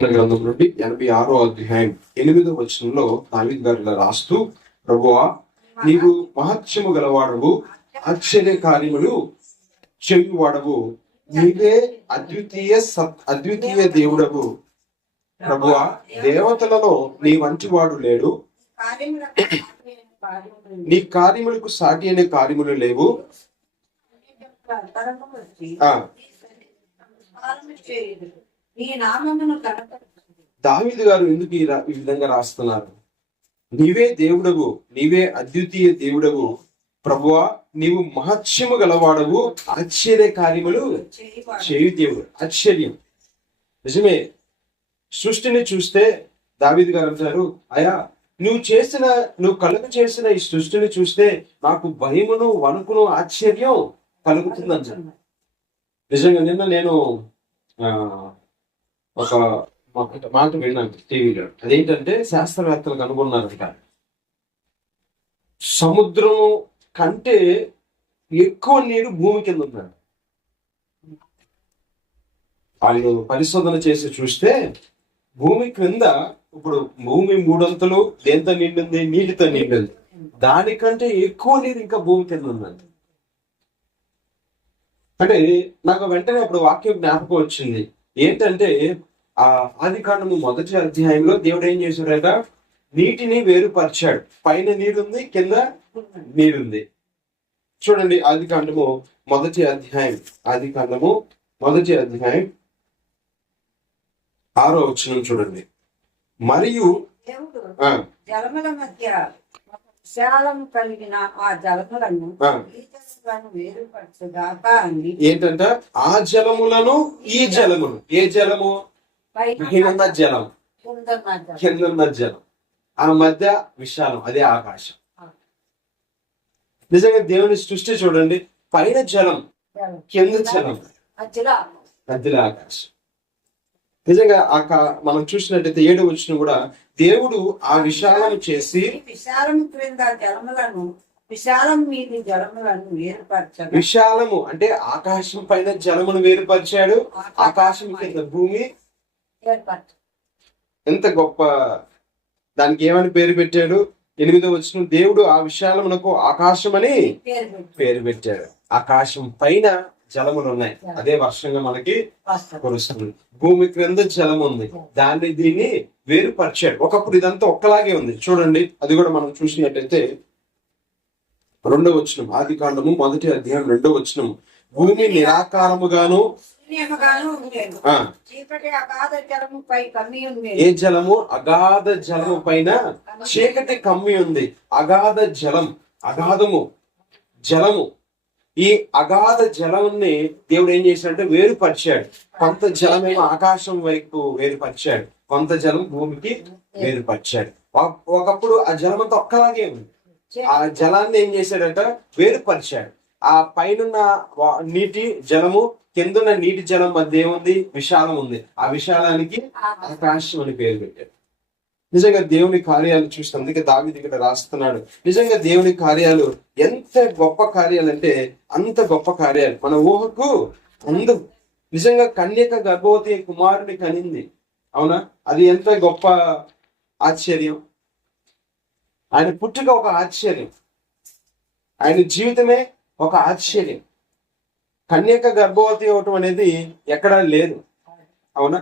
గ్రంథం నుండి 86వ అధ్యాయం 8వ వచనంలో దావీదు గారు ఇలా రాస్తూ, ప్రభువా నీవు మహత్యము గలవాడవు, ఆశ్చర్య కార్యములు చెయ్యువాడవు, నీవే అద్వితీయ దేవుడవు. ప్రభువా దేవతలలో నీ వంటి వాడు లేడు, నీ కార్యములకు సాటి అనే కార్యములు లేవు. దావీదు గారు ఎందుకు ఈ విధంగా రాస్తున్నారు? నీవే దేవుడవు, నీవే అద్వితీయ దేవుడవు, ప్రభువా నీవు మహత్యము గలవాడవు, ఆశ్చర్య కార్యములు చేయు దేవుడు. ఆశ్చర్యం నిజమే. సృష్టిని చూస్తే దావీదు గారు అంటారు, అయా నువ్వు కలుగు చేసిన ఈ సృష్టిని చూస్తే నాకు భయమును వణుకును ఆశ్చర్యం కలుగుతుంది అంటారు. నిజంగా నిన్న నేను ఒక మాట విన్నాను టీవీలో. అదేంటంటే శాస్త్రవేత్తలు కనుగొన్నారంట, సముద్రం కంటే ఎక్కువ నీరు భూమి కింద ఉన్నాడు. వాళ్ళు పరిశోధన చేసి చూస్తే భూమి క్రింద ఇప్పుడు భూమి 3 అంతలు దేంతో నిండింది? నీటితో నిండింది. దానికంటే ఎక్కువ నీరు ఇంకా భూమి కింద ఉందండి. అంటే నాకు వెంటనే అప్పుడు వాక్యం జ్ఞాపకం వచ్చింది. ఏంటంటే ఆదికాండము 1వ అధ్యాయంలో దేవుడు ఏం చేశాడట? నీటిని వేరుపరిచాడు. పైన నీరుంది, కింద నీరుంది. చూడండి ఆదికాండము 1వ అధ్యాయం 6వ వచనం చూడండి. మరియు జలముల మధ్య విశాలం కలిగిన ఆ జలములను వేరుపరచుగాక అని. ఏంటంట? ఆ జలములను ఈ జలములు. ఏ జలము? కింద జలం, కింద జలం, ఆ మధ్య విశాలం, అదే ఆకాశం. నిజంగా దేవుని సృష్టి చూడండి, పైన జలం, కింద జలం, మధ్యలో ఆకాశం. నిజంగా మనం చూసినట్టయితే 7వ వచనం కూడా దేవుడు ఆ విశాలం చేసి విశాలము క్రింద జలములను విశాలం మీది జలములను వేరుపరచాడు. విశాలము అంటే ఆకాశం పైన జలమును వేరుపరిచాడు, ఆకాశం కింద భూమి. ఎంత గొప్ప! దానికి ఏమని పేరు పెట్టాడు? 8వ వచనం, దేవుడు ఆ విశాలమునకు ఆకాశం అని పేరు పెట్టాడు. ఆకాశం పైన జలములు ఉన్నాయి, అదే వర్షంగా మనకి కురుస్తుంది. భూమి క్రింద జలం ఉంది, దీన్ని వేరుపరిచాడు. ఒకప్పుడు ఇదంతా ఒక్కలాగే ఉంది. చూడండి, అది కూడా మనం చూసినట్టయితే 2వ వచనం, ఆదికాండము 1వ అధ్యాయం 2వ వచనం, భూమి నిరాకారముగాను. ఏ జలము? అగాధ జలము పైన చీకటి కమ్మి ఉంది. అగాధ జలం, అగాధము జలము. ఈ అగాధ జలంని దేవుడు ఏం చేశాడంటే వేరుపరిచాడు. కొంత జలమేమో ఆకాశం వైపు వేరుపరిచాడు, కొంత జలం భూమికి వేరుపరిచాడు. ఒకప్పుడు ఆ జలం అంతా ఒక్కలాగే ఉంది. ఆ జలాన్ని ఏం చేశాడంట? వేరుపరిచాడు. ఆ పైనున్న నీటి జలము, కిందున్న నీటి జలం మధ్య ఏముంది? విశాలం ఉంది. ఆ విశాలానికి ఆకాశం అని పేరు పెట్టాడు. నిజంగా దేవుని కార్యాలు చూస్తే, అందుకే దావీదు ఇక్కడ రాస్తున్నాడు, నిజంగా దేవుని కార్యాలు ఎంత గొప్ప కార్యాలు అంటే అంత గొప్ప కార్యాలు, మన ఊహకు అందం. నిజంగా కన్యక గర్భవతి కుమారుని కనింది, అవునా? అది ఎంత గొప్ప ఆశ్చర్యం! ఆయన పుట్టుక ఒక ఆశ్చర్యం, ఆయన జీవితమే ఒక ఆశ్చర్యం. కన్యక గర్భవతి అవటం అనేది ఎక్కడా లేదు, అవునా?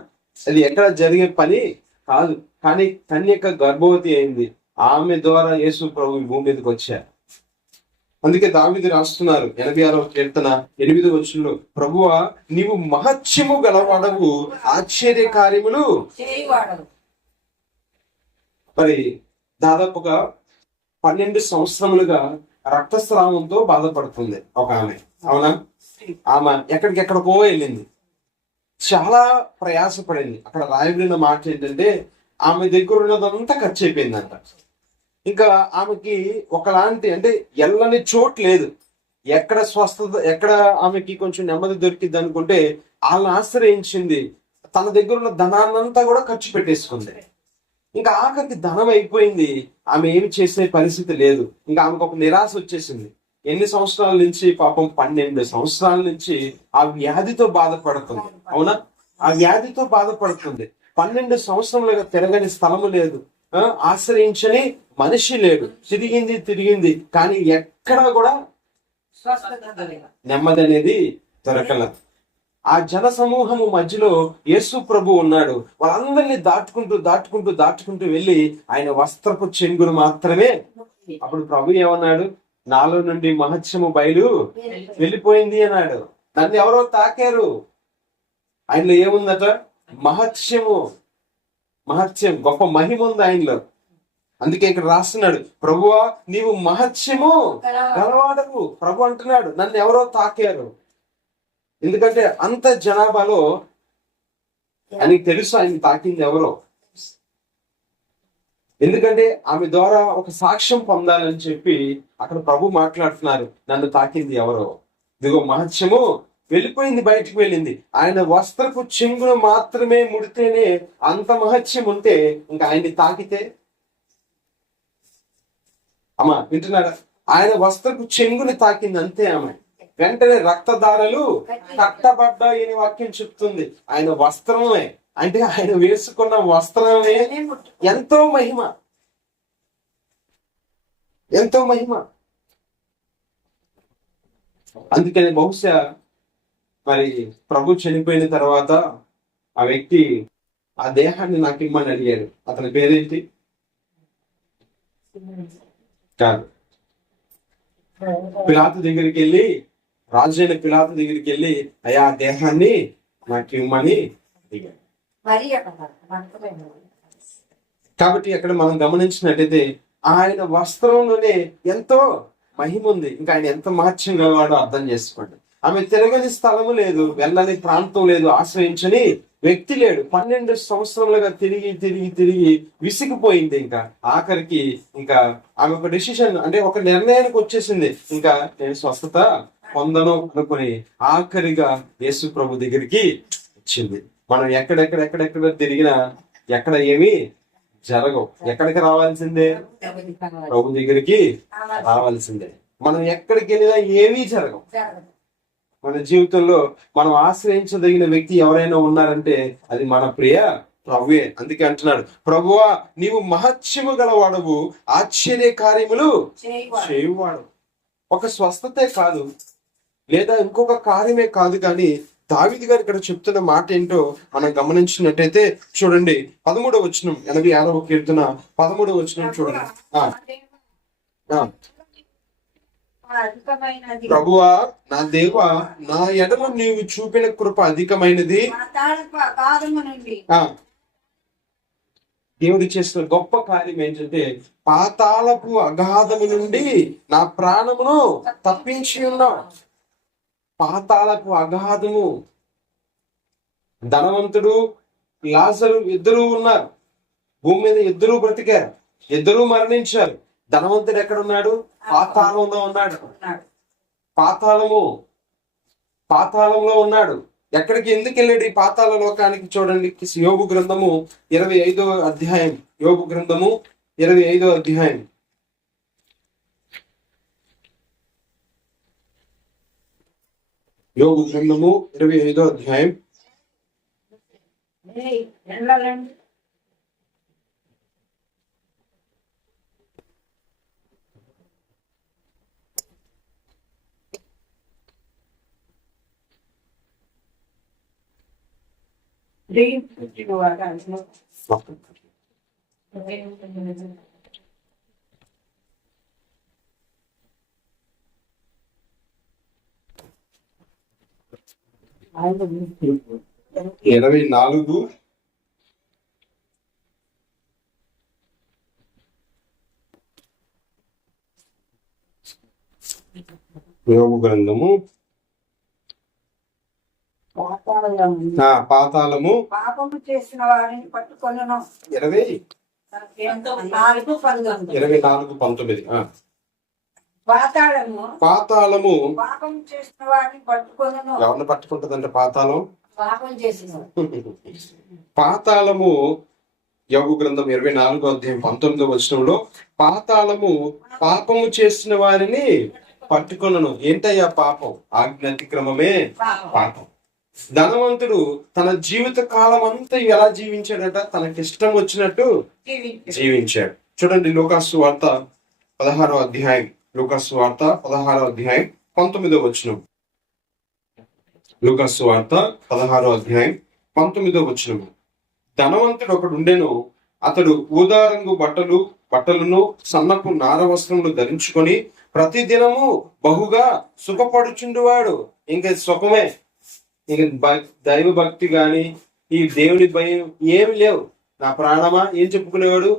అది ఎక్కడ జరిగే పని కాదు. కానీ కన్యక గర్భవతి అయింది, ఆమె ద్వారా యేసు ప్రభు భూమి మీదకి వచ్చారు. అందుకే దావీదు రాస్తున్నారు 86వ కీర్తన 8వ వచనంలో, ప్రభువా నీవు మహత్యము గలవాడవు, ఆశ్చర్య కార్యములు. మరి దాదాపుగా 12 సంవత్సరములుగా రక్తస్రావంతో బాధపడుతుంది ఒక ఆమె, అవునా? ఆమె ఎక్కడికెక్కడికో వెళ్ళింది, చాలా ప్రయాసపడింది. అక్కడ రాయబడిన మాట ఏంటంటే ఆమె దగ్గర ఉన్నదంతా ఖర్చు అయిపోయిందంట. ఇంకా ఆమెకి ఒకలాంటి అంటే ఎల్లని చోటు లేదు, ఎక్కడ స్వస్థత, ఎక్కడ ఆమెకి కొంచెం నెమ్మది దొరికింది అనుకుంటే వాళ్ళని ఆశ్రయించింది. తన దగ్గర ఉన్న ధనాన్నంతా కూడా ఖర్చు పెట్టేసుకుంది. ఇంకా ఆఖరికి ధనం అయిపోయింది, ఆమె ఏమి చేసే పరిస్థితి లేదు. ఇంకా ఆమెకు ఒక నిరాశ వచ్చేసింది. ఎన్ని సంవత్సరాల నుంచి? పాపం 12 సంవత్సరాల నుంచి ఆ వ్యాధితో బాధపడుతుంది, అవునా? ఆ వ్యాధితో బాధపడుతుంది. 12 సంవత్సరములుగా తిరగని స్థలము లేదు, ఆశ్రయించని మనిషి లేడు. తిరిగింది కానీ ఎక్కడా కూడా స్వస్థత దొరకదు. నెమ్మది అనేది దొరకల. ఆ జన సమూహము మధ్యలో యేసు ప్రభు ఉన్నాడు. వాళ్ళందరినీ దాటుకుంటూ వెళ్ళి ఆయన వస్త్రపు చెంగును మాత్రమే. అప్పుడు ప్రభు ఏమన్నాడు? నాలో నుండి మహత్యము బయలు వెళ్ళిపోయింది అన్నాడు. నన్ను ఎవరో తాకారు. ఆయనలో ఏముందట? మహత్యం, గొప్ప మహిమ ఉంది ఆయనలో. అందుకే ఇక్కడ రాస్తున్నాడు, ప్రభువా నీవు మహత్యము గలవాడవు. ప్రభు అంటున్నాడు, నన్ను ఎవరో తాకారు. ఎందుకంటే అంత జనాభాలో ఆయనకి తెలుసు ఆయన తాకింది ఎవరో. ఎందుకంటే ఆమె ద్వారా ఒక సాక్ష్యం పొందాలని చెప్పి అక్కడ ప్రభు మాట్లాడుతున్నారు, నన్ను తాకింది ఎవరో. ఇదిగో మహత్యము వెళ్ళిపోయింది, బయటికి వెళ్ళింది. ఆయన వస్త్రపు చెంగును మాత్రమే ముడితేనే అంత మహత్యం ఉంటే ఇంకా ఆయన్ని తాకితే. అమ్మా వింటున్నారా? ఆయన వస్త్రపు చెంగుని తాకింది అంతే. ఆమె వెంటనే రక్తధారలు కట్టబడ్డాయని వాక్యం చెప్తుంది. ఆయన వస్త్రమే అంటే ఆయన వేసుకున్న వస్త్రమే ఎంతో మహిమ. అందుకని బహుశా మరి ప్రభు చనిపోయిన తర్వాత ఆ వ్యక్తి ఆ దేహాన్ని నాకు ఇమ్మని అడిగాడు. అతని పేరేంటి? కాదు, పిలాతు దగ్గరికి వెళ్ళి, రాజు అయిన పిలాతు దగ్గరికి వెళ్ళి, అయ్యా ఆ దేహాన్ని నాకు ఇమ్మని అడిగాడు. కాబట్టి అక్కడ మనం గమనించినట్టయితే ఆయన వస్త్రంలోనే ఎంతో మహిమ ఉంది. ఇంకా ఆయన ఎంత మహత్యం గలవాడో అర్థం చేసుకోండి. ఆమె తిరగని స్థలము లేదు, వెళ్ళని ప్రాంతం లేదు, ఆశ్రయించని వ్యక్తి లేడు. 12 సంవత్సరాలుగా తిరిగి విసిగిపోయింది. ఇంకా ఆఖరికి ఇంకా ఆమె ఒక డెసిషన్, అంటే ఒక నిర్ణయానికి వచ్చేసింది, ఇంకా నేను స్వస్థత పొందను అనుకుని ఆఖరిగా యేసు ప్రభు దగ్గరికి వచ్చింది. మనం ఎక్కడెక్కడ తిరిగినా ఎక్కడ ఏమి జరగవు. ఎక్కడికి రావాల్సిందే? ప్రభు దగ్గరికి రావాల్సిందే. మనం ఎక్కడికి వెళ్ళినా ఏమీ జరగవు. మన జీవితంలో మనం ఆశ్రయించదగిన వ్యక్తి ఎవరైనా ఉన్నారంటే అది మన ప్రియ ప్రభువే. అందుకే అంటున్నాడు, ప్రభువా నీవు మహత్యము గలవాడవు, ఆశ్చర్య కార్యములు చేయువాడు. ఒక స్వస్థతే కాదు, లేదా ఇంకొక కార్యమే కాదు, కానీ దావీదు గారు ఇక్కడ చెప్తున్న మాట ఏంటో మనం గమనించినట్టయితే చూడండి, 13వ వచనం, 86వ కీర్తన 13వ వచనం చూడండి. ప్రభువా నా దేవా, నా ఎడల నీవు చూపిన కృప అధికమైనది. దేవుడు చేసిన గొప్ప కార్యం ఏంటంటే పాతాళపు అగాధము నుండి నా ప్రాణమును తప్పించి ఉన్నావు. పాతాళపు అగాధము. ధనవంతుడు లాజరు ఇద్దరు ఉన్నారు భూమి మీద, ఇద్దరు బ్రతికారు, ఇద్దరు మరణించారు. ధనవంతుడు ఎక్కడున్నాడు? పాతాళంలో ఉన్నాడు. పాతాళంలో ఉన్నాడు. ఎక్కడికి ఎందుకు వెళ్ళాడు ఈ పాతాళ లోకానికి? చూడండి, యోబు గ్రంథము 25వ అధ్యాయం. యోబు గ్రంథము 25వ అధ్యాయం. యోబు గ్రంథము 25వ అధ్యాయం. ఇరవై నాలుగు యోబు గ్రంథము పాతాళము పాపము చేసిన వారిని పట్టుకొనును. 24:19. పాతాళము పాపము చేసిన వారిని పట్టుకొనును. ఎవరిని పట్టుకుంటుందంటే పాతాళం? పాపం చేసిన పాతాళము. యోబు గ్రంథం 24వ అధ్యాయం 19వ వచనంలో పాతాళము పాపము చేసిన వారిని పట్టుకొనును. ఏంటయ్యా పాపం? ఆజ్ఞాతిక్రమమే పాపం. ధనవంతుడు తన జీవిత కాలం అంతా ఎలా జీవించాడట? తనకిష్టం వచ్చినట్టు జీవించాడు. చూడండి, లూకాసు వార్త 16వ అధ్యాయం. లూకాసు వార్త 16వ అధ్యాయం 19వ వచనం. లూకాసు వార్త 16వ అధ్యాయం 19వ వచనం. ధనవంతుడు ఒకడు ఉండెను. అతడు ఊదా రంగు బట్టలను సన్నపు నార వస్త్రములు ధరించుకొని ప్రతిదినము బహుగా సుఖపడుచుండువాడు. ఇంకా సుఖమే, ఇంక దైవ భక్తి గాని ఈ దేవుని భయం ఏమి లేవు. నా ప్రాణమా ఏం చెప్పుకునేవాడు?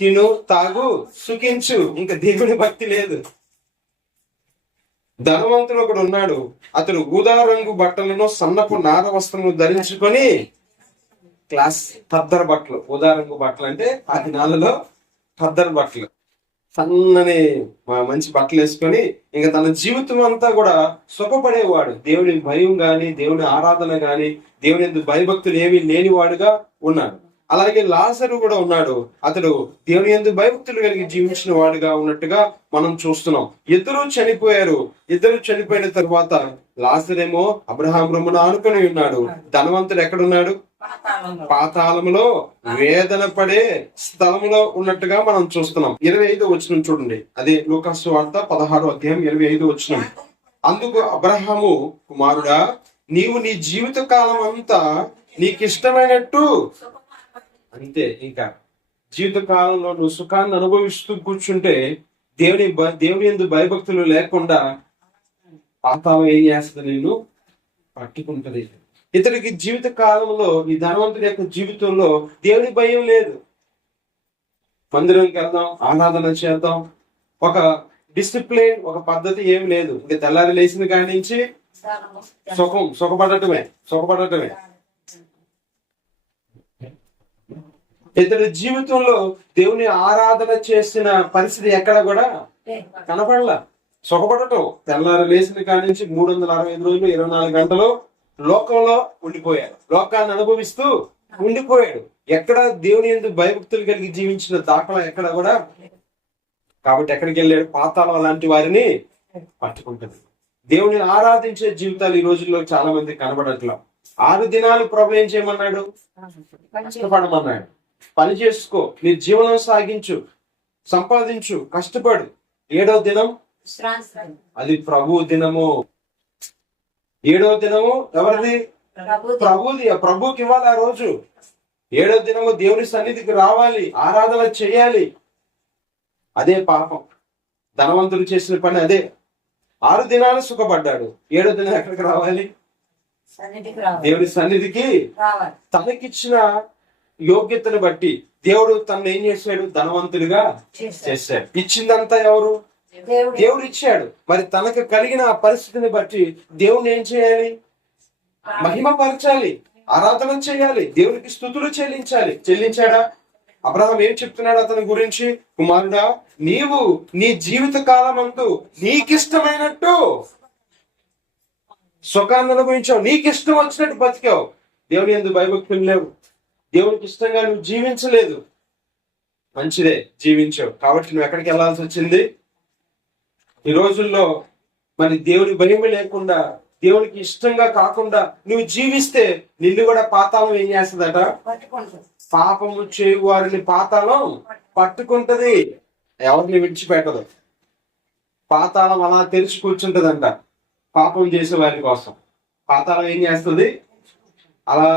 తిను, తాగు, సుఖించు. ఇంకా దేవుని భక్తి లేదు. ధనవంతుడు ఒకడు ఉన్నాడు. అతడు ఊదా రంగు బట్టలను సన్నపు నార వస్త్రములు ధరించుకొని ఖద్దరు బట్టలు. ఊదా రంగు బట్టలు అంటే ఆ దినాలలో ఖద్దరు బట్టలు, సన్నని మంచి బట్టలు వేసుకొని ఇంకా తన జీవితం అంతా కూడా సుఖపడేవాడు. దేవుని భయం గాని, దేవుని ఆరాధన గాని, దేవుని ఎందుకు భయభక్తులు ఏమీ లేనివాడుగా ఉన్నాడు. అలాగే లాజరు కూడా ఉన్నాడు. అతడు దేవుని యందు భయభక్తులు కలిగి జీవించిన వాడుగా ఉన్నట్టుగా మనం చూస్తున్నాం. ఇద్దరు చనిపోయారు. ఇద్దరు చనిపోయిన తర్వాత లాజరేమో అబ్రహాం రొమ్మున ఆనుకొని ఉన్నాడు. ధనవంతుడు ఎక్కడున్నాడు? పాతాళములో వేదన పడే స్థలంలో ఉన్నట్టుగా మనం చూస్తున్నాం. 25వ వచనం చూడండి. అదే లూకాసు వార్త 16వ అధ్యాయం 25వ వచనం. అందుకు అబ్రహాము, కుమారుడా, నీవు నీ జీవిత కాలం అంతా నీకిష్టమైనట్టు, అంతే, ఇంకా జీవిత కాలంలో నువ్వు సుఖాన్ని అనుభవిస్తూ కూర్చుంటే దేవుని యందు భయభక్తులు లేకుండా పాతాళం ఏం చేస్తుంది? నేను పట్టుకుంటది. ఇతడికి జీవిత కాలంలో, ఈ ధనవంతుడి యొక్క జీవితంలో దేవుని భయం లేదు. మందిరంకి వెళ్దాం, ఆరాధన చేద్దాం, ఒక డిసిప్లిన్, ఒక పద్ధతి ఏం లేదు. ఇంకా తెల్లారి లేచిన కాడి నుంచి సుఖపడటమే. ఇతడి జీవితంలో దేవుని ఆరాధన చేసిన పరిస్థితి ఎక్కడ కూడా కనపడలా. సుఖపడటం, తెల్లారి లేచిన కాడి నుంచి 365 రోజులు 24 గంటలు లోకంలో ఉండిపోయాడు. లోకాన్ని అనుభవిస్తూ ఉండిపోయాడు. ఎక్కడ దేవుని యందు భయభక్తులు కలిగి జీవించిన దాఖలా ఎక్కడ కూడా. కాబట్టి ఎక్కడికి వెళ్ళాడు? పాతాళం లాంటి వారిని పట్టుకుంటుంది. దేవుని ఆరాధించే జీవితాలు ఈ రోజుల్లో చాలా మంది కనబడట్లా. 6 దినాలు ప్రభు ఏం చేయమన్నాడు? కష్టపడమన్నాడు. పని చేసుకో, నీ జీవనం సాగించు, సంపాదించు, కష్టపడు. 7వ దినం అది ప్రభు దినము. 7వ దినము ఎవరిది? ప్రభుది. ప్రభుకి ఇవ్వాలి ఆ రోజు. 7వ దినము దేవుని సన్నిధికి రావాలి, ఆరాధన చేయాలి. అదే పాపం. ధనవంతుడు చేసిన పని అదే. 6 దినాలు సుఖపడ్డాడు. 7వ దినం ఎక్కడికి రావాలి? దేవుని సన్నిధికి. తనకిచ్చిన యోగ్యతను బట్టి దేవుడు తను ఏం చేశాడు? ధనవంతుడిగా చేశాడు. ఇచ్చిందంతా ఎవరు? దేవుడు ఇచ్చాడు. మరి తనకు కలిగిన ఆ పరిస్థితిని బట్టి దేవుని ఏం చేయాలి? మహిమపరచాలి, ఆరాధన చేయాలి, దేవునికి స్తుతులు చెల్లించాడా? అబ్రహాం ఏం చెప్తున్నాడు అతని గురించి? కుమారుడా, నీవు నీ జీవిత కాలమందు నీకిష్టమైనట్టు సుఖాన్ని అనుభవించావు, నీకిష్టం వచ్చినట్టు బతికావు. దేవుని యందు భయభక్తులు లేవు, దేవునికి ఇష్టంగా నువ్వు జీవించలేదు. మంచిదే, జీవించావు. కాబట్టి నువ్వు ఎక్కడికి వెళ్లాల్సి వచ్చింది? ఈ రోజుల్లో మరి దేవుని భయం లేకుండా, దేవునికి ఇష్టంగా కాకుండా నువ్వు జీవిస్తే నిన్ను కూడా పాతాళం ఏం చేస్తుందట? పాపము చేయు వారిని పాతాళం పట్టుకుంటది, ఎవరిని విడిచిపెట్టదు. పాతాళం అలా తెరిచి కూర్చుంటదంట పాపం చేసే వారి కోసం. పాతాళం ఏం చేస్తుంది? అలా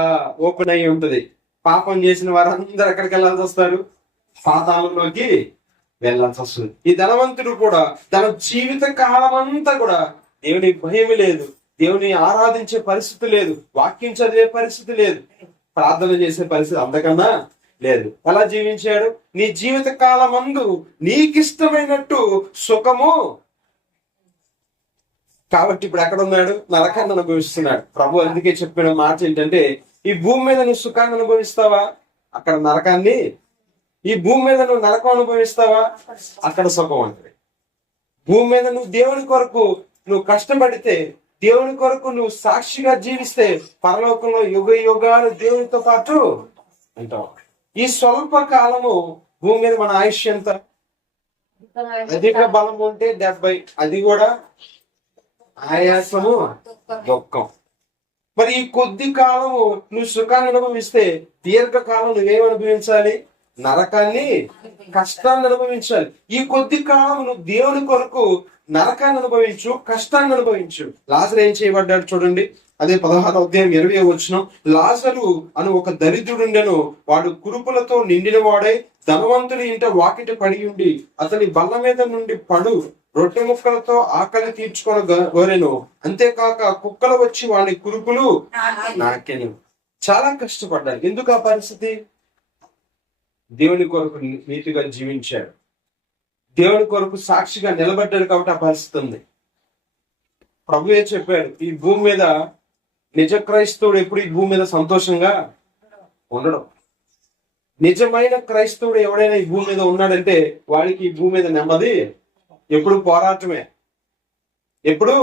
ఓపెన్ అయ్యి ఉంటది. పాపం చేసిన వారందరూ ఎక్కడికి వెళ్ళాల్సి వస్తారు? పాతాళంలోకి వెళ్ళాల్సి వస్తుంది. ఈ ధనవంతుడు కూడా తన జీవిత కాలం అంతా కూడా దేవుని భయం లేదు, దేవుని ఆరాధించే పరిస్థితి లేదు, వాక్యం చదివే పరిస్థితి లేదు, ప్రార్థన చేసే పరిస్థితి అంతకన్నా లేదు. ఎలా జీవించాడు? నీ జీవిత కాలం అందు నీకిష్టమైనట్టు సుఖము. కాబట్టి ఇప్పుడు ఎక్కడ ఉన్నాడు? నరకాన్ని అనుభవిస్తున్నాడు. ప్రభు అందుకే చెప్పిన మాట ఏంటంటే, ఈ భూమి మీద నువ్వు సుఖాన్ని అనుభవిస్తావా? అక్కడ నరకాన్ని. ఈ భూమి మీద నువ్వు నరకం అనుభవిస్తావా? అక్కడ సుఖం ఉంటుంది. భూమి మీద నువ్వు దేవుని కొరకు నువ్వు కష్టపడితే, దేవుని కొరకు నువ్వు సాక్షిగా జీవిస్తే, పరలోకంలో యుగ యుగాలు దేవునితో పాటు అంటావు. ఈ స్వల్ప కాలము భూమి మీద మన ఆయుష్ ఎంత? అధిక బలం ఉంటే 70, అది కూడా ఆయాసము, దుఃఖం. మరి ఈ కొద్ది కాలము నువ్వు సుఖాన్ని అనుభవిస్తే దీర్ఘకాలం నువ్వేం అనుభవించాలి? నరకాన్ని, కష్టాన్ని అనుభవించాలి. ఈ కొద్ది కాలం నువ్వు దేవుని కొరకు నరకాన్ని అనుభవించు, కష్టాన్ని అనుభవించు. లాజరు ఏం చేయబడ్డాడు చూడండి, అదే 16వ అధ్యాయం 20వ వచనం. లాజరు అను ఒక దరిద్రుడుండెను, వాడు కురుపులతో నిండిన వాడై ధనవంతుడి ఇంట వాకిట పడి ఉండి అతని బల్ల మీద నుండి పడు రొట్టె ముక్కలతో ఆకలి తీర్చుకొని గోరెను. అంతేకాక కుక్కలు వచ్చి వాడి కురుపులు నాకెను. చాలా కష్టపడ్డాడు. ఎందుకు ఆ పరిస్థితి? దేవుని కొరకు నీతిగా జీవించాడు, దేవుని కొరకు సాక్షిగా నిలబడ్డాడు కాబట్టి ఆ పరిస్థితి ఉంది. ప్రభువే చెప్పాడు, ఈ భూమి మీద నిజ క్రైస్తవుడు ఎప్పుడు ఈ భూమి మీద సంతోషంగా ఉండడం. నిజమైన క్రైస్తవుడు ఎవడైనా ఈ భూమి మీద ఉన్నాడంటే వాడికి ఈ భూమి మీద నెమ్మది ఎప్పుడు పోరాటమే, ఎప్పుడు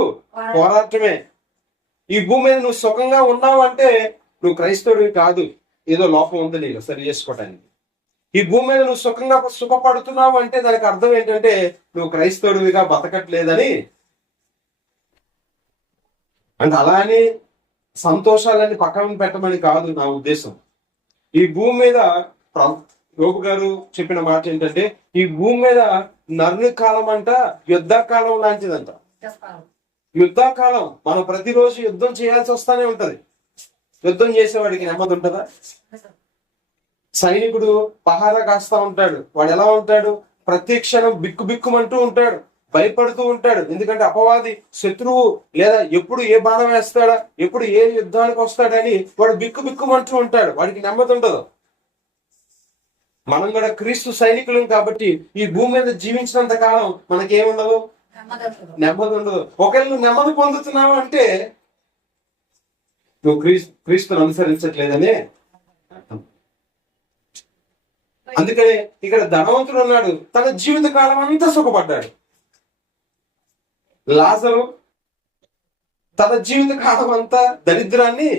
పోరాటమే. ఈ భూమి మీద నువ్వు సుఖంగా ఉన్నావు అంటే నువ్వు క్రైస్తవుడివి కాదు, ఏదో లోపం ఉంది నీకు సరి చేసుకోవటానికి. ఈ భూమి మీద నువ్వు సుఖపడుతున్నావు అంటే దానికి అర్థం ఏంటంటే నువ్వు క్రైస్తవుడివిగా బతకట్లేదని. అంటే అలా అని సంతోషాలన్నీ పక్కన పెట్టమని కాదు నా ఉద్దేశం. ఈ భూమి మీద యోబు గారు చెప్పిన మాట ఏంటంటే, ఈ భూమి మీద నరుని కాలం అంట యుద్ధకాలం లాంటిదంట. యుద్ధకాలం, మనం ప్రతిరోజు యుద్ధం చేయాల్సి వస్తానే ఉంటది. యుద్ధం చేసేవాడికి నెమ్మది ఉంటదా? సైనికుడు పహారా కాస్తా ఉంటాడు, వాడు ఎలా ఉంటాడు? ప్రతి క్షణం బిక్కుమంటూ ఉంటాడు, భయపడుతూ ఉంటాడు. ఎందుకంటే అపవాది శత్రువు లేదా ఎప్పుడు ఏ బాణం వేస్తాడా, ఎప్పుడు ఏ యుద్ధానికి వస్తాడని వాడు బిక్కుమంటూ ఉంటాడు, వాడికి నెమ్మది ఉండదు. మనం కూడా క్రీస్తు సైనికులం కాబట్టి ఈ భూమి మీద జీవించినంత కాలం మనకేముండదు? నెమ్మది ఉండదు. ఒకవేళ నువ్వు నెమ్మది పొందుతున్నావు అంటే నువ్వు క్రీస్తుని అనుసరించట్లేదని అర్థం. అందుకనే ఇక్కడ ధనవంతుడు ఉన్నాడు, తన జీవిత కాలం అంతా సుఖపడ్డాడు. లాజరు తన జీవిత కాలం అంతా దరిద్రాన్ని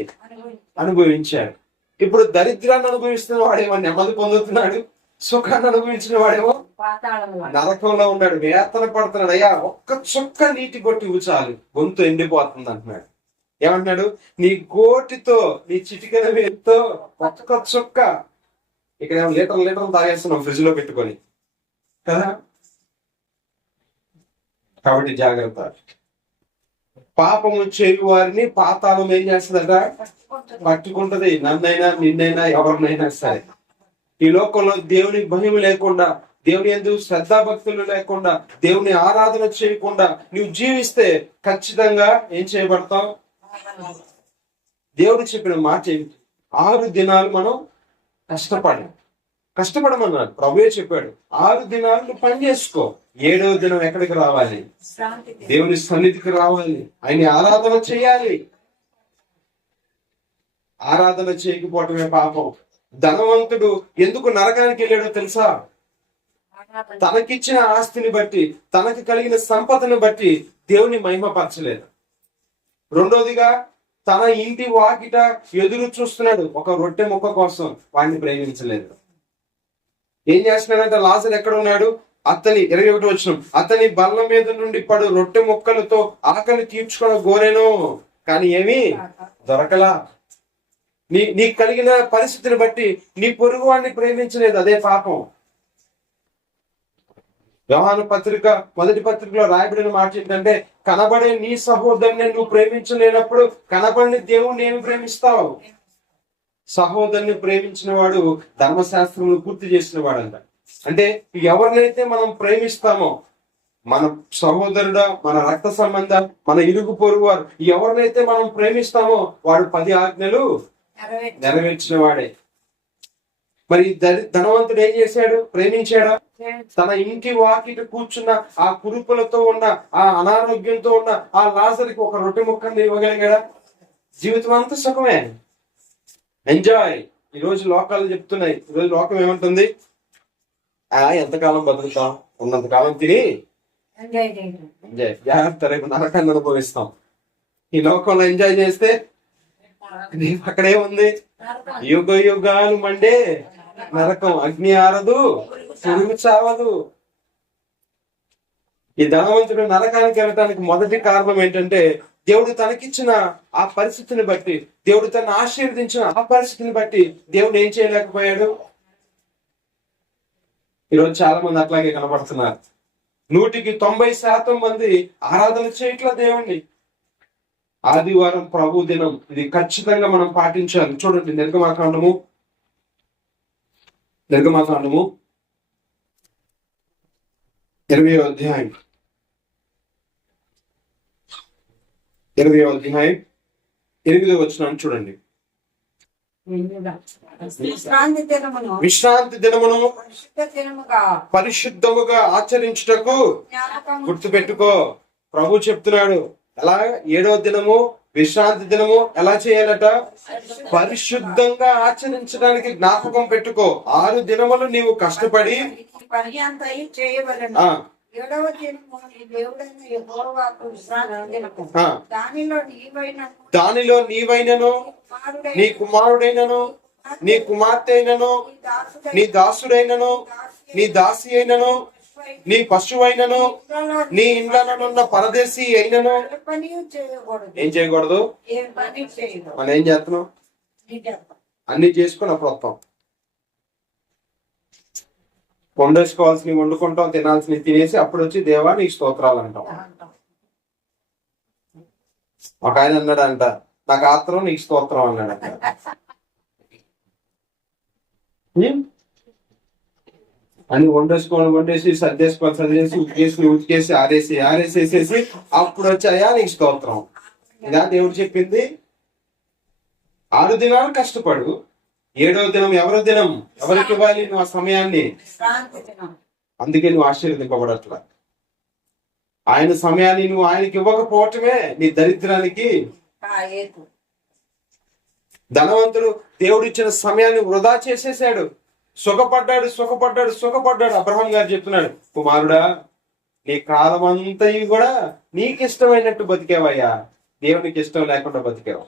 అనుభవించాడు. ఇప్పుడు దరిద్రాన్ని అనుభవిస్తున్న వాడేమో నెమ్మది పొందుతున్నాడు, సుఖాన్ని అనుభవించిన వాడేమో నరకంలో ఉన్నాడు, వేతన పడుతున్నాడు. అయ్యా ఒక్క చుక్క నీటి కొట్టి చాలు గొంతు ఎండిపోతుంది అంటున్నాడు. ఏమంటున్నాడు? నీ గోటితో, నీ చిటికెన వేలుతో ఒక్క చుక్క, ఇక్కడ లీటర్లు తాగేస్తున్నాం ఫ్రిడ్జ్ లో పెట్టుకొని కదా. కాబట్టి జాగ్రత్త. పాపము చేయు వారిని పాతాళం ఏం చేస్తుందట? పట్టుకుంటది. నన్నైనా నిన్నైనా ఎవరినైనా సరే. ఈ లోకంలో దేవుని భయం లేకుండా, దేవుని యందు శ్రద్ధాభక్తులు లేకుండా, దేవుని ఆరాధన చేయకుండా నువ్వు జీవిస్తే ఖచ్చితంగా ఏం చేయబడతావు? దేవుడు చెప్పిన మాట ఏమిటి? 6 దినాలు మనం కష్టపడమన్నాడు. ప్రభువే చెప్పాడు 6 దినాలు నువ్వు పని చేసుకో, 7వ దినం ఎక్కడికి రావాలి? దేవుని సన్నిధికి రావాలి, ఆయన ఆరాధన చేయాలి. ఆరాధన చేయకపోవటమే పాపం. ధనవంతుడు ఎందుకు నరకానికి వెళ్ళాడో తెలుసా? తనకిచ్చిన ఆస్తిని బట్టి, తనకి కలిగిన సంపదను బట్టి దేవుని మహిమపరచలేదు. రెండోదిగా తన ఇంటి వాకిట ఎదురు చూస్తున్నాడు ఒక రొట్టె ముక్క కోసం, వాడిని ప్రేమించలేదు. ఏం చేస్తున్నాడంటే లాజరు ఎక్కడ ఉన్నాడు? అతని 21వ వచనం, అతని బల్ల మీద నుండి పడు రొట్టె ముక్కలతో ఆకలి తీర్చుకున్న గోరెను, కానీ ఏమీ దొరకలా. నీకు కలిగిన పరిస్థితిని బట్టి నీ పొరుగు వాడిని ప్రేమించలేదు, అదే పాపం. యోహాను పత్రిక 1వ పత్రికలో రాయబడిన మాట ఏంటంటే, కనబడే నీ సహోదరుని నువ్వు ప్రేమించలేనప్పుడు కనబడిన దేవుణ్ణి ఏమి ప్రేమిస్తావు? సహోదరుని ప్రేమించిన వాడు ధర్మశాస్త్రం పూర్తి చేసిన వాడంట. అంటే ఎవరినైతే మనం ప్రేమిస్తామో, మన సహోదరుడా, మన రక్త సంబంధ, మన ఇరుగు పొరుగు వారు ఎవరినైతే మనం ప్రేమిస్తామో వాడు 10 ఆజ్ఞలు నెరవేర్చిన వాడే. మరి ధనవంతుడు ఏం చేశాడు? ప్రేమించాడా? తన ఇంటి వాకిట కూర్చున్న ఆ కురుపులతో ఉన్న, ఆ అనారోగ్యంతో ఉన్న ఆ లాజరుకి ఒక రొట్టె ముక్కని ఇవ్వగలిగాడా? జీవితం అంతా సుఖమే, ఎంజాయ్. ఈ రోజు లోకాలు చెప్తున్నాయి, ఈ రోజు లోకం ఏమంటుంది? ఎంతకాలం బతుకుతాం, ఉన్నంత కాలం తిని ఎంజాయ్, జాగ్రత్త, రేపు నరకాన్ని అనుభవిస్తాం. ఈ లోకంలో ఎంజాయ్ చేస్తే అక్కడే ఉంది యుగ యుగాలు మండే నరకం, అగ్ని ఆరదు, పురుగు చావదు. ఈ ధనవంతుడు నరకానికి వెళ్ళటానికి మొదటి కారణం ఏంటంటే దేవుడు తనకిచ్చిన ఆ పరిస్థితిని బట్టి, దేవుడు తను ఆశీర్వదించిన ఆ పరిస్థితిని బట్టి దేవుడు ఏం చేయలేకపోయాడు? ఈరోజు చాలా మంది అట్లాగే కనబడుతున్నారు. 100% మంది ఆరాధన చేయట్ల దేవుణ్ణి. ఆదివారం ప్రభు దినం, ఇది ఖచ్చితంగా మనం పాటించాలి. చూడండి, నిర్గమాకాండము 20వ అధ్యాయం 8వ వచనం చూడండి. విశ్రాంతి దినమును పరిశుద్ధముగా ఆచరించుటకు గుర్తుపెట్టుకో. ప్రభు చెప్తున్నాడు ఎలా? 7వ దినము విశ్రాంతి దినము ఎలా చేయాలట? పరిశుద్ధంగా ఆచరించడానికి జ్ఞాపకం పెట్టుకో. 6 దినములు నీవు కష్టపడి పని అంతా చేయవలెను. 7వ దినము నీ దేవుడైన యెహోవాకు విశ్రాంతి దినము. దానిలో నీవైనను, నీ కుమారుడైనను, నీ కుమార్తె అయినను, నీ దాసుడైనను, నీ దాసి అయినను, నీ పశువైనను, నీ ఇండ్లనున్న పరదేశీ అయినను ఏం చేయకూడదు? మనం ఏం చేస్తున్నాం? అన్ని చేసుకుని అప్పుడు వస్తాం. వండేసుకోవాల్సినవి వండుకుంటాం, తినాల్సినవి తినేసి అప్పుడు వచ్చి దేవా నీకు స్తోత్రాలు అంటాం. ఒక ఆయన అన్నాడంట, నాకు ఆత్రం నీకు స్తోత్రం అన్నాడంట. అని వండేసి సర్దేసి ఉతికేసి ఆరేసేసి అప్పుడు వచ్చాయా నీకు స్తోత్రం. ఇదా దేవుడు చెప్పింది? 6 దినాలు కష్టపడు, 7వ దినం ఎవరి దినం? ఎవరికి ఇవ్వాలి నువ్వు ఆ సమయాన్ని? అందుకే నువ్వు ఆశీర్వదింపబడట్లా. ఆయన సమయాన్ని నువ్వు ఆయనకి ఇవ్వకపోవటమే నీ దరిద్రానికి. ధనవంతుడు దేవుడిచ్చిన సమయాన్ని వృధా చేసేసాడు. సుఖపడ్డాడు. అబ్రహాం గారు చెప్తున్నాడు, కుమారుడా నీ కాలం అంతా కూడా నీకు ఇష్టమైనట్టు బతికేవయ్యా, దేవునికి ఇష్టం లేకుండా బతికావు.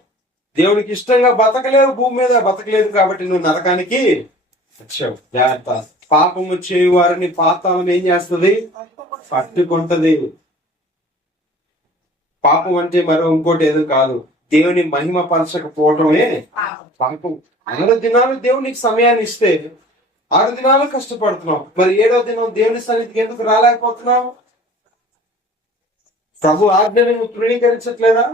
దేవునికి ఇష్టంగా బతకలేవు, భూమి మీద బతకలేదు కాబట్టి నువ్వు నరకానికి వచ్చావు. జాగ్రత్త. పాపము చేయు వారిని పాతాళం ఏం చేస్తుంది? పట్టుకుంటది. పాపం అంటే మరో ఇంకోటి ఏదో కాదు, దేవుని మహిమ పరచకపోవటమే పాపం. 6 దినాలు దేవునికి సమయాన్ని ఇస్తే 6 దినాలు కష్టపడుతున్నావు, మరి 7వ దినం దేవుని సన్నిధికి ఎందుకు రాలేకపోతున్నావు? ప్రభు ఆజ్ఞని నువ్వు తృణీకరించట్లేదా?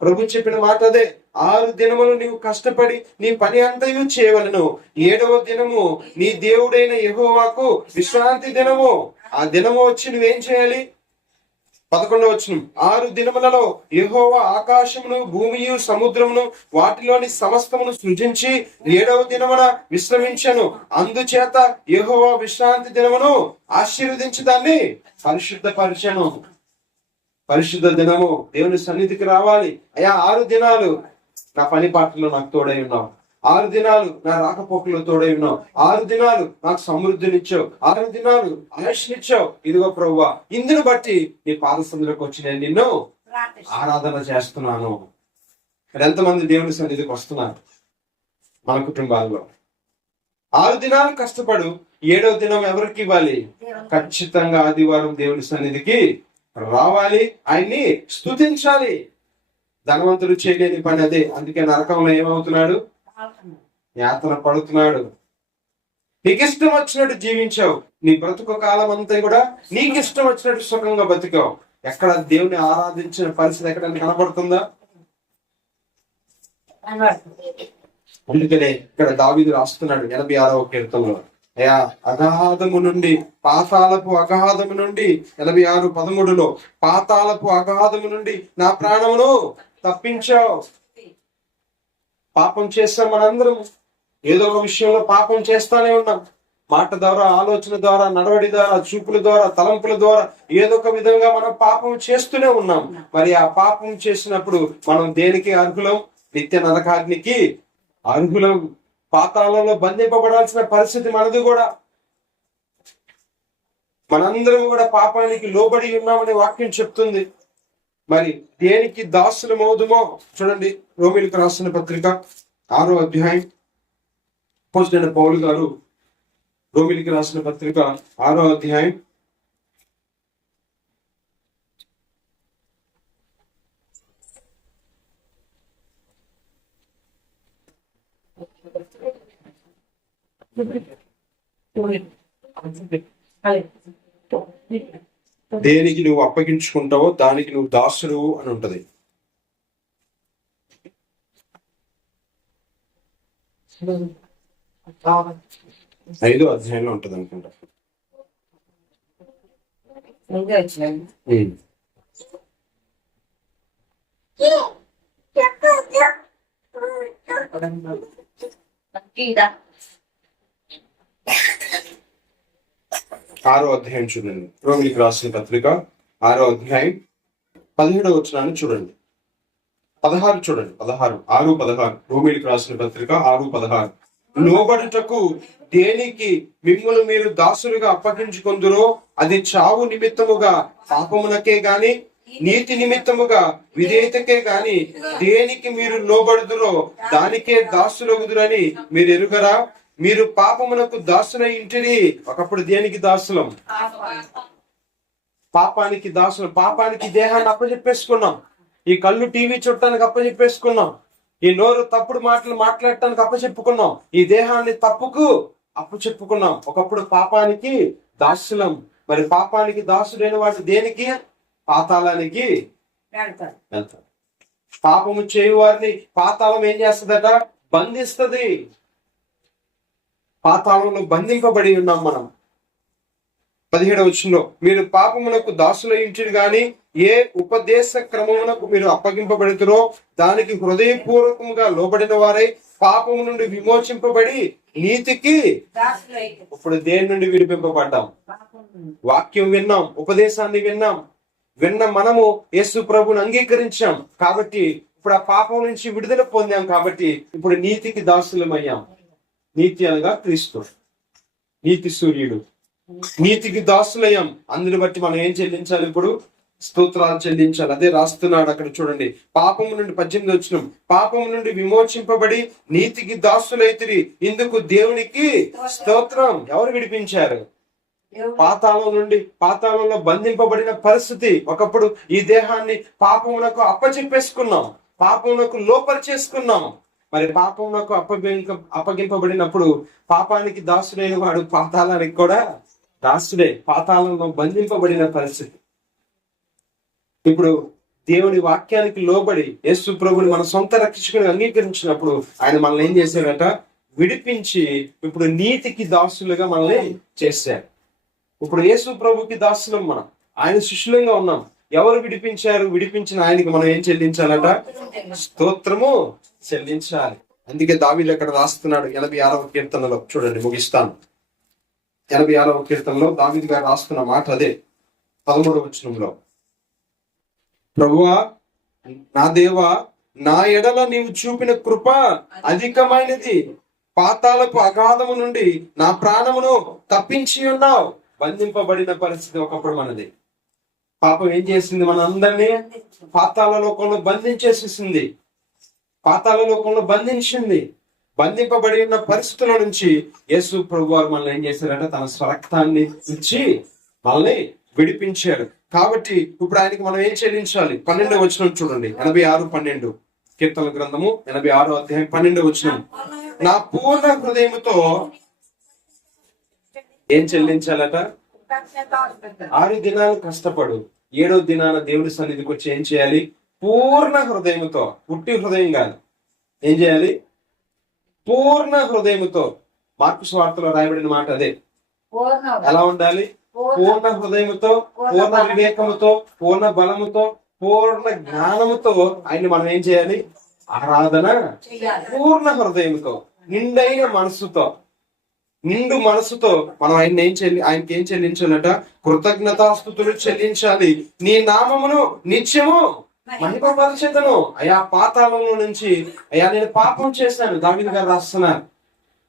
ప్రభు చెప్పిన మాట అదే, 6 దినములు నీవు కష్టపడి నీ పని అంతయు చేయవలను. 7వ దినము నీ దేవుడైన యెహోవాకు విశ్రాంతి దినము. ఆ దినము వచ్చి నువ్వేం చేయాలి? 11వ వచనం, 6 దినములలో యెహోవా ఆకాశమును, భూమియు, సముద్రమును, వాటిలోని సమస్తమును సృజించి 7వ దినమున విశ్రమించెను. అందుచేత యెహోవా విశ్రాంతి దినమును ఆశీర్వదించి దాన్ని పరిశుద్ధపరిచెను. పరిశుద్ధ దినము, దేవుని సన్నిధికి రావాలి. అయ్యా 6 దినాలు నా పని పాటలో నాకు తోడై ఉన్నావు, 6 దినాలు నా రాకపోకలో తోడై ఉన్నావు, 6 దినాలు నాకు సమృద్ధినిచ్చావు, 6 దినాలు ఆయుష్నిచ్చావు. ఇదిగో ప్రభువా, ఇందును బట్టి నీ పాదసందులకు వచ్చి నేను నిన్ను ఆరాధన చేస్తున్నాను. ఎంతమంది దేవుని సన్నిధికి వస్తున్నారు మన కుటుంబాల్లో? 6 దినాలు కష్టపడు, 7వ దినం ఎవరికి ఇవ్వాలి? ఖచ్చితంగా ఆదివారం దేవుని సన్నిధికి రావాలి, ఆయన్ని స్తుతించాలి. ధనవంతుడు చేయలేని పని అదే. అందుకే నరకంలో ఏమవుతున్నాడు? యాతన పడుతున్నాడు. నీకు ఇష్టం వచ్చినట్టు జీవించావు, నీ బ్రతుకు కాలం అంతా కూడా నీకు ఇష్టం వచ్చినట్టు సుఖంగా బతికావు. ఎక్కడ దేవుని ఆరాధించిన పరిస్థితి ఎక్కడైనా కనబడుతుందా? అందుకనే ఇక్కడ దావీదు రాస్తున్నాడు 86వ కీర్తనలో, అయ్యా అగాధము నుండి, పాతాళపు అగాధము నుండి, 86:13లో, పాతాళపు అగాధము నుండి నా ప్రాణమును తప్పించావు. పాపం చేస్తాం మనందరం, ఏదో ఒక విషయంలో పాపం చేస్తానే ఉన్నాం. మాట ద్వారా, ఆలోచన ద్వారా, నడవడి ద్వారా, చూపుల ద్వారా, తలంపుల ద్వారా ఏదో ఒక విధంగా మనం పాపం చేస్తూనే ఉన్నాం. మరి ఆ పాపం చేసినప్పుడు మనం దేనికి అర్హులం? నిత్య నరకాగ్నికి అర్హులం. పాతాళంలో బంధింపబడాల్సిన పరిస్థితి మనది కూడా. మనందరం కూడా పాపానికి లోబడి ఉన్నామని వాక్యం చెప్తుంది. మరి దేనికి దాసులు మౌదుమో చూడండి, రోమీయులకు రాసిన పత్రిక 6వ అధ్యాయం, అపోస్తలుడైన పౌలు గారు రోమీయులకు రాసిన పత్రిక 6వ అధ్యాయం 8 దేనికి నువ్వు అప్పగించుకుంటావో దానికి నువ్వు దాసుడు అని ఉంటది. ఐదో అధ్యాయంలో ఉంటది అనుకుంటా. ఆరో అధ్యాయం చూడండి. రోమిలికి రాసిన పత్రిక 6వ అధ్యాయం 17వ వచనాన్ని చూడండి. 16 చూడండి. 6:16 రోమిలికి రాసిన పత్రిక 6:16. లోబడుటకు దేనికి మిమ్మల్ని మీరు దాసులుగా అప్పగించుకొందురో అది చావు నిమిత్తముగా పాపమునకే గాని నీతి నిమిత్తముగా విధేయతకే గాని దేనికి మీరు లోబడుదురో దానికే దాసులగుదురని మీరు ఎరుగరా? మీరు పాపమునకు దాసులై ఇంటిరి. ఒకప్పుడు దేనికి దాసులం? పాపానికి దాసులం. పాపానికి దేహాన్ని అప్పచెప్పేసుకున్నాం. ఈ కళ్ళు టీవీ చూడటానికి అప్పచెప్పేసుకున్నాం. ఈ నోరు తప్పుడు మాటలు మాట్లాడటానికి అప్పచెప్పుకున్నాం. ఈ దేహాన్ని తప్పుకు అప్పచెప్పుకున్నాం. ఒకప్పుడు పాపానికి దాసులం. మరి పాపానికి దాసుడైన వాడు దేనికి? పాతాళానికి వెళ్తాడు. పాపము చేయు వారిని పాతాళం ఏం చేస్తుందట? బంధిస్తుంది. పాతాళంలో బంధింపబడి ఉన్నాం మనం. 17వ వచనంలో మీరు పాపమునకు దాసులయించుడు గాని ఏ ఉపదేశ క్రమమునకు మీరు అప్పగింపబడుతురో దానికి హృదయపూర్వకముగా లోబడిన వారై పాపము నుండి విమోచింపబడి నీతికి. ఇప్పుడు దేని నుండి విడిపింపబడ్డాం? వాక్యం విన్నాం, ఉపదేశాన్ని విన్న మనము యేసు ప్రభుని అంగీకరించాం కాబట్టి ఇప్పుడు ఆ పాపం నుంచి విడుదల పొందాం. కాబట్టి ఇప్పుడు నీతికి దాసులమయ్యాం. నీతి అనగా క్రీస్తు, నీతి సూర్యుడు. నీతికి దాసులయ్యాం. అందుని బట్టి మనం ఏం చెల్లించాలి? ఇప్పుడు స్తోత్రాలు చెల్లించాలి. అదే రాస్తున్నాడు అక్కడ చూడండి. పాపము నుండి 18వ వచనం, పాపము నుండి విమోచింపబడి నీతికి దాసులైతిరి, ఇందుకు దేవునికి స్తోత్రం. ఎవరు విడిపించారు? పాతాళంలో బంధింపబడిన పరిస్థితి. ఒకప్పుడు ఈ దేహాన్ని పాపమునకు అప్పచెప్పేసుకున్నాం, పాపమునకు లోపరిచేసుకున్నాం. మరి పాపమునకు అప్పగింపబడినప్పుడు పాపానికి దాసుడైన వాడు పాతాళానికి కూడా దాసుడే. పాతాళంలో బంధింపబడిన పరిస్థితి. ఇప్పుడు దేవుని వాక్యానికి లోబడి యేసు ప్రభుని మన సొంత రక్షకుని అంగీకరించినప్పుడు ఆయన మనల్ని ఏం చేశాడట? విడిపించి ఇప్పుడు నీతికి దాసులుగా మనల్ని చేశారు. ఇప్పుడు యేసు ప్రభుకి దాసులం మనం. ఆయన శిష్యులంగా ఉన్నాం. ఎవరు విడిపించారు? విడిపించిన ఆయనకి మనం ఏం చెల్లించాలట? స్తోత్రము చెల్లించాలి. అందుకే దావీదు అక్కడ రాస్తున్నాడు 86వ కీర్తనలో. చూడండి, ముగిస్తాను. 86వ కీర్తనలో దావీదు గారు రాస్తున్న మాట అదే. 13వ వచనంలో, ప్రభువా నా దేవా, నా ఎడల నీవు చూపిన కృప అధికమైనది, పాతాళపు అగాధము నుండి నా ప్రాణమును తప్పించి ఉన్నావు. బంధింపబడిన పరిస్థితి ఒకప్పుడు మనది. పాపం ఏం చేసింది? మన అందరినీ పాతాళ లోకంలో బంధించేసేసింది. పాతాళ లోకంలో బంధించింది. బంధింపబడి ఉన్న పరిస్థితుల నుంచి యేసు ప్రభు వారు మనల్ని ఏం చేశారంటే తన స్వరక్తాన్ని ఇచ్చి మనల్ని విడిపించారు. కాబట్టి ఇప్పుడు ఆయనకి మనం ఏం చెల్లించాలి? 12వ వచనం చూడండి. 86:12 కీర్తన గ్రంథము 86వ అధ్యాయం 12వ వచనం. నా పూర్ణ హృదయముతో ఏం చెల్లించాలట? 6 దినాలు కష్టపడు, 7వ దినాన దేవుడి సన్నిధికి వచ్చి ఏం చేయాలి? పూర్ణ హృదయముతో, పుట్టి హృదయం కాదు. ఏం చేయాలి? పూర్ణ హృదయముతో. మార్కు సువార్తలో రాయబడిన మాట అదే. ఎలా ఉండాలి? పూర్ణ హృదయముతో, పూర్ణ వివేకముతో, పూర్ణ బలముతో, పూర్ణ జ్ఞానముతో ఆయన్ని మనం ఏం చేయాలి? ఆరాధన. పూర్ణ హృదయముతో, నిండైన మనసుతో, నిండు మనసుతో మనం ఆయనకి ఏం చెల్లించాలట? కృతజ్ఞతాస్తుతులు చెల్లించాలి. నీ నామమును నిత్యము మహిమపరచెదను. అయా పాతాళంలో నుంచి, అయ్యా నేను పాపం చేశాను. దావీదు గారు రాస్తున్నారు.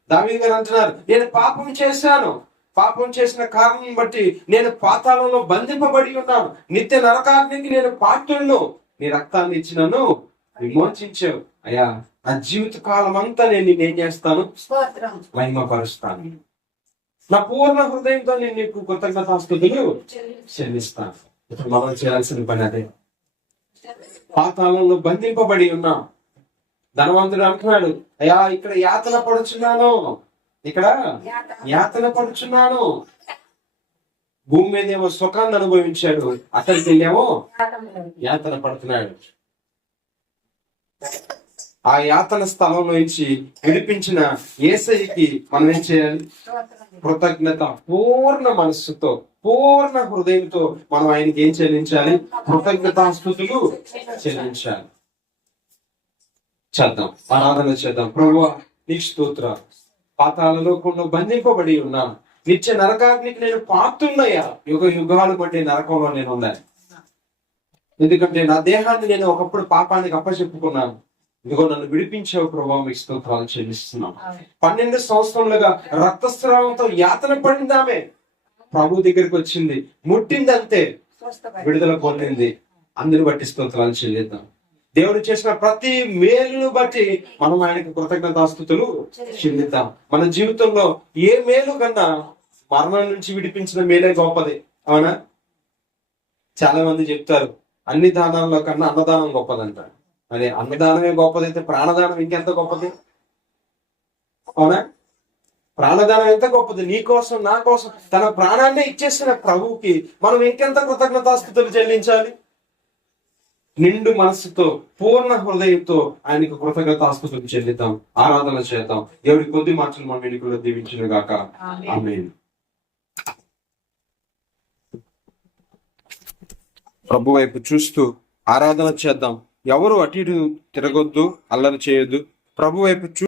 దావీదు గారు అంటున్నారు, నేను పాపం చేశాను. పాపం చేసిన కారణం బట్టి నేను పాతాళంలో బంధింపబడి ఉన్నాను. నిత్య నరకాగ్నికి నేను పాత్రులను. నీ రక్తాన్ని ఇచ్చినను విమోచించావు. అయ్యా నా జీవిత కాలం అంతా నేను నిన్ను ఏం చేస్తాను? మహిమపరుస్తాను. నా పూర్ణ హృదయంతో నేను నీకు కృతజ్ఞతాస్తుతులు చెల్లిస్తాను. ఇప్పుడు మనం చేయాల్సిన పని అదే. పాతాళంలో బంధింపబడి ఉన్నాం. ధనవంతుడు అంటున్నాడు, అయ్యా ఇక్కడ యాతన పడుచున్నాను, ఇక్కడ యాతన పడుచున్నాను. భూమి మీద ఏమో సుఖాన్ని అనుభవించాడు, అక్కడికి వెళ్ళేమో యాతన పడుతున్నాడు. ఆ యాతన స్థలంలో నుంచి విడిపించిన యేసయ్యకి మనం ఏం చేయాలి? కృతజ్ఞత పూర్ణ మనస్సుతో, పూర్ణ హృదయంతో మనం ఆయనకి ఏం చెల్లించాలి? కృతజ్ఞతాస్తుతులు చెల్లించాలి. చేద్దాం, ఆరాధన చేద్దాం. ప్రభువా నీకు స్తోత్రాలు. పాతాళలో కొన్ని బంధింపబడి ఉన్నాను, నిత్య నరకాగ్నికి నేను పాత్రున్నయ్యా. యుగ యుగాలు బట్టి నరకంలో నేను ఉన్నాను. ఎందుకంటే నా దేహాన్ని నేను ఒకప్పుడు పాపానికి అప్పచెప్పుకున్నాను. ఇదిగో నన్ను విడిపించావు ప్రభావం, మీకు స్తోత్రాలు చెల్లిస్తున్నాం. 12 సంవత్సరములుగా రక్తస్రావంతో యాతన పడిందామే ప్రభు దగ్గరికి వచ్చింది, ముట్టిందంతే విడుదల పొందింది. అందుని బట్టి స్తోత్రాలు చెల్లిద్దాం. దేవుడు చేసిన ప్రతి మేలును బట్టి మనం ఆయనకు కృతజ్ఞతాస్తుతులు చెల్లిద్దాం. మన జీవితంలో ఏ మేలు కన్నా మరణం నుంచి విడిపించిన మేలే గొప్పది. అవునా? చాలా మంది చెప్తారు అన్ని దానాల్లో కన్నా అన్నదానం గొప్పదంటారు. మరి అన్నదానమే గొప్పదైతే ప్రాణదానం ఇంకెంత గొప్పది? అవునా? ప్రాణదానం ఎంత గొప్పది. నీ కోసం, నా కోసం తన ప్రాణాన్ని ఇచ్చేసిన ప్రభువుకి మనం ఇంకెంత కృతజ్ఞతాస్తుతులు చెల్లించాలి? నిండు మనస్సుతో, పూర్ణ హృదయంతో ఆయనకు కృతజ్ఞతాస్తుతులు చెల్లిద్దాం, ఆరాధన చేద్దాం. దేవుడి కొద్ది మాటలు మన వెనుకలో దీవించును గాక. ఆమేన్. ప్రభు వైపు చూస్తూ ఆరాధన చేద్దాం. ఎవరు అటు ఇటు తిరగొద్దు, అల్లరి చేయొద్దు. ప్రభు వైపు